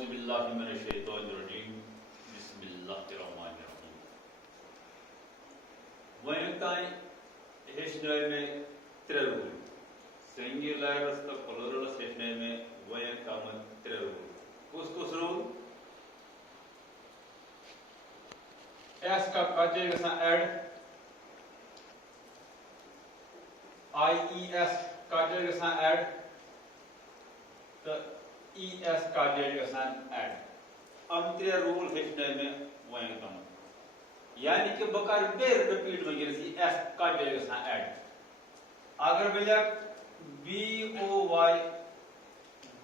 औज़ुबिल्लाहिमिनश्शैतानिर्रजीम बिस्मिल्लाहिर्रहमानिर्रहीम। वहीं ताई हेचने में त्रे रूल सिंगुलरस तो प्लूरलस हेचने में वहीं काम त्रे रूल कुछ रूल एस का काजे गसा ऐड IES काजे गसा ऐड तो ES काजे गसा ऐड अब त्रे रूल हेचने में वहीं काम यानी कि बकार बेर रिपीट वगैरह सी एस काजे गसा ऐड अगर बेले BOY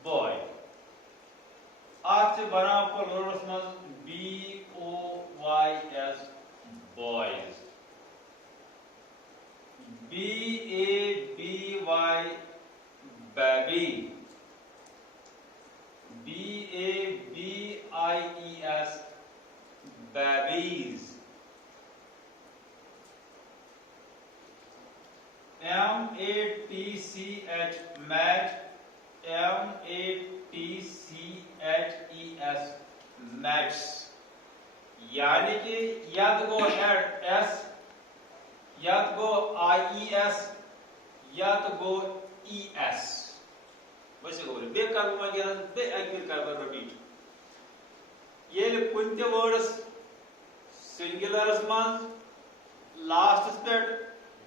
बॉय आज से बना प्लूरल्स में BOYS boys BABY baby BABIES babies MATCH mat MATCHES mats यानी कि या तो गो एड एस या तो गो IES या तो गो ES वैसे गो बे कर वगैरह बे अगले कर रिपीट ये कुंते वर्ड्स सिंगुलरस में लास्ट पे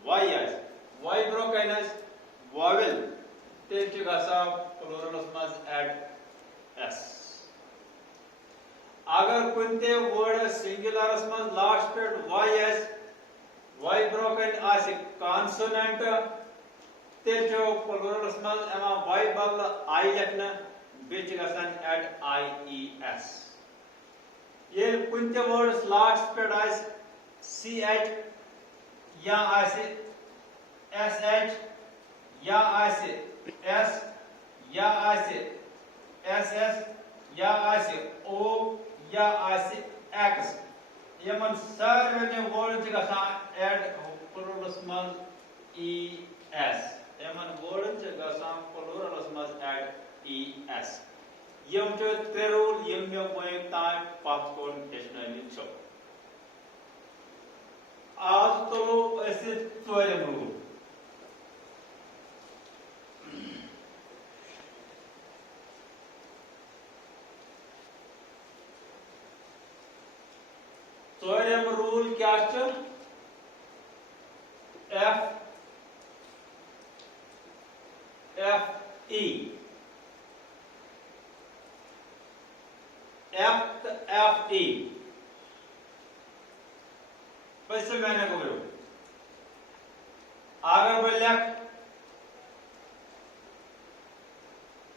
y आस y ब्रो कहना वॉवेल तेल के गसा प्लूरल्स में ऐड s अगर कुंते वर्ड सिंगुलरस में लास्ट पे y आस y ब्रो कहना आसे कॉन्सोनेंट तेल जो प्लूरल्स में एमा y बदल I लिखना बेच गसन ऐड IES ये कुंते वर्ड्स लास्ट पे आस CH या आसे SH या आसे S या आसे SS या आसे O या आसे X यमन सारे वर्ड गसा ऐड प्लूरल्स में ES यमन वर्ड गसा प्लूरल्स में ऐड ES यम जो त्रे रूल यम वही ताई पाथ कोन हेचनानि छ आज तो ऐसे चोरम रूल चोरम रूल क्या छ FE FE वैसे मैंने बोलो आगे बोलिए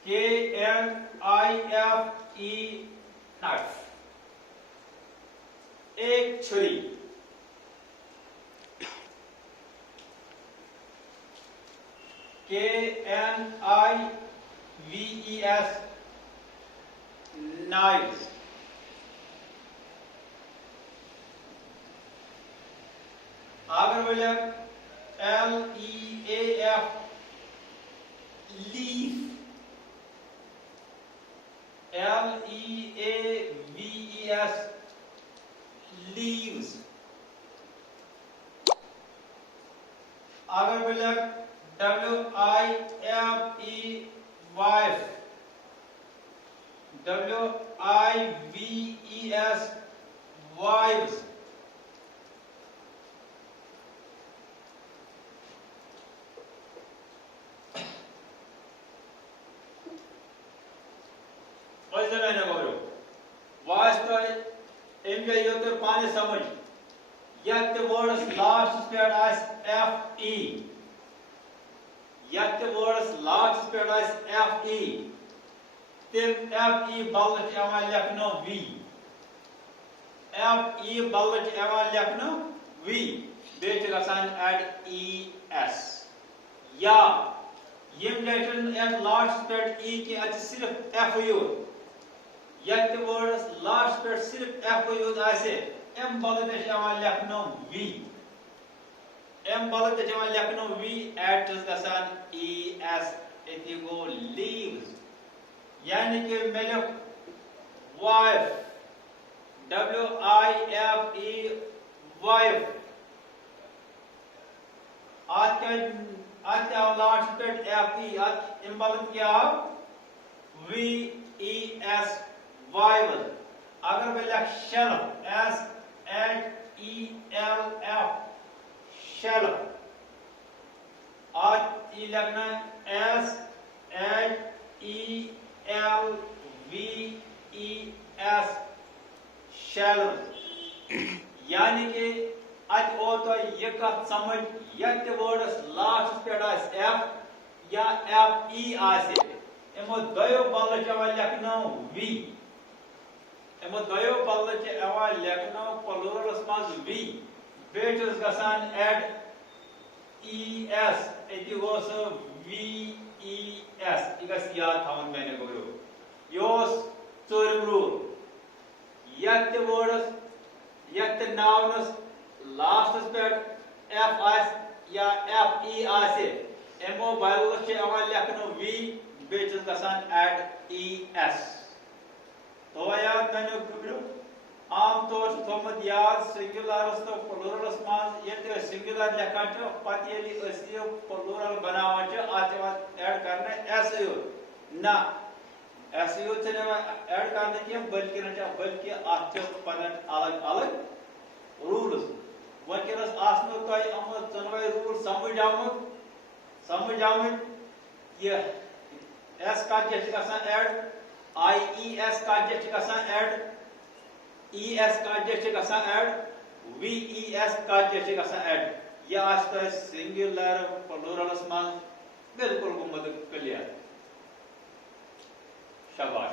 KNIFE नाइफ एक छुरी KNIVES knives आगे बोलिए LEAF leaf LEAVES leaves आगे बोलिए WIFE wife WIVES wives वैसे मैंने बोलो वास्तव इनके यो तो पानी समझ यत वर्ड्स लास्ट पे आस FE यत वर्ड्स लास्ट पे आस FE तिम FE बल्च एवं लिखनो V FE बल्च एवं लिखनो V बेच गसान ऐड ES या यम लेटन एट लास्ट पे E के अच्छे सिर्फ F यो यत वर्ड्स लास्ट पे सिर्फ F यो आसे M बल्च एवं लिखनो V M बल्च एवं लिखनो V ऐड गसान ES इति गो leaves यानी कि मेले wife, W-I-F-E, wife. आज लास्ट पे F-E, आज इम्बलन क्या V-E-S, वाइवल. अगर मैं लिख शेल्फ, S-H-E-L-F, शेल्फ. आज ये लिखना S-H-E-L-V-E-S, शेल्फ. यानी कि आज ओ तो ये कथ समझ यत वर्डस लास्ट पे F या F-E आसे. एमो दयो बल्ल चवा लिखना V. एमो दयो बल्ल चवा लिखना प्लूरलस मज V. बेटस गसान एड ES, एति गोस VES. इगस याद थावन मैंने गयो. योस चोरम रूल. यत वर्डस यत नाउनस लास्ट पे F आस या F-E आसे. एमो बल्ल चवा लिखना V. बेचस गसान एड ES. तो याद मैंने गयो. आम तौर से थोमत याद सिंगुलरस तो प्लूरलस मज ये सिंगुलर लिखा छ पत ये प्लूरल बनावा छ आते ऐड करने SU ना SU से ऐड करने के बल्कि आते पन अलग अलग रूल्स. वनकस आसनो तय अम चनवे रूल समझ आमुत ये S का गसान ऐड, IES का गसान ऐड, ES का गसान ऐड, VES का गसान ऐड. ये आज तो सिंगुलर प्लूरलस मज बिल्कुल गुम्मद क्लियर. शाबाश.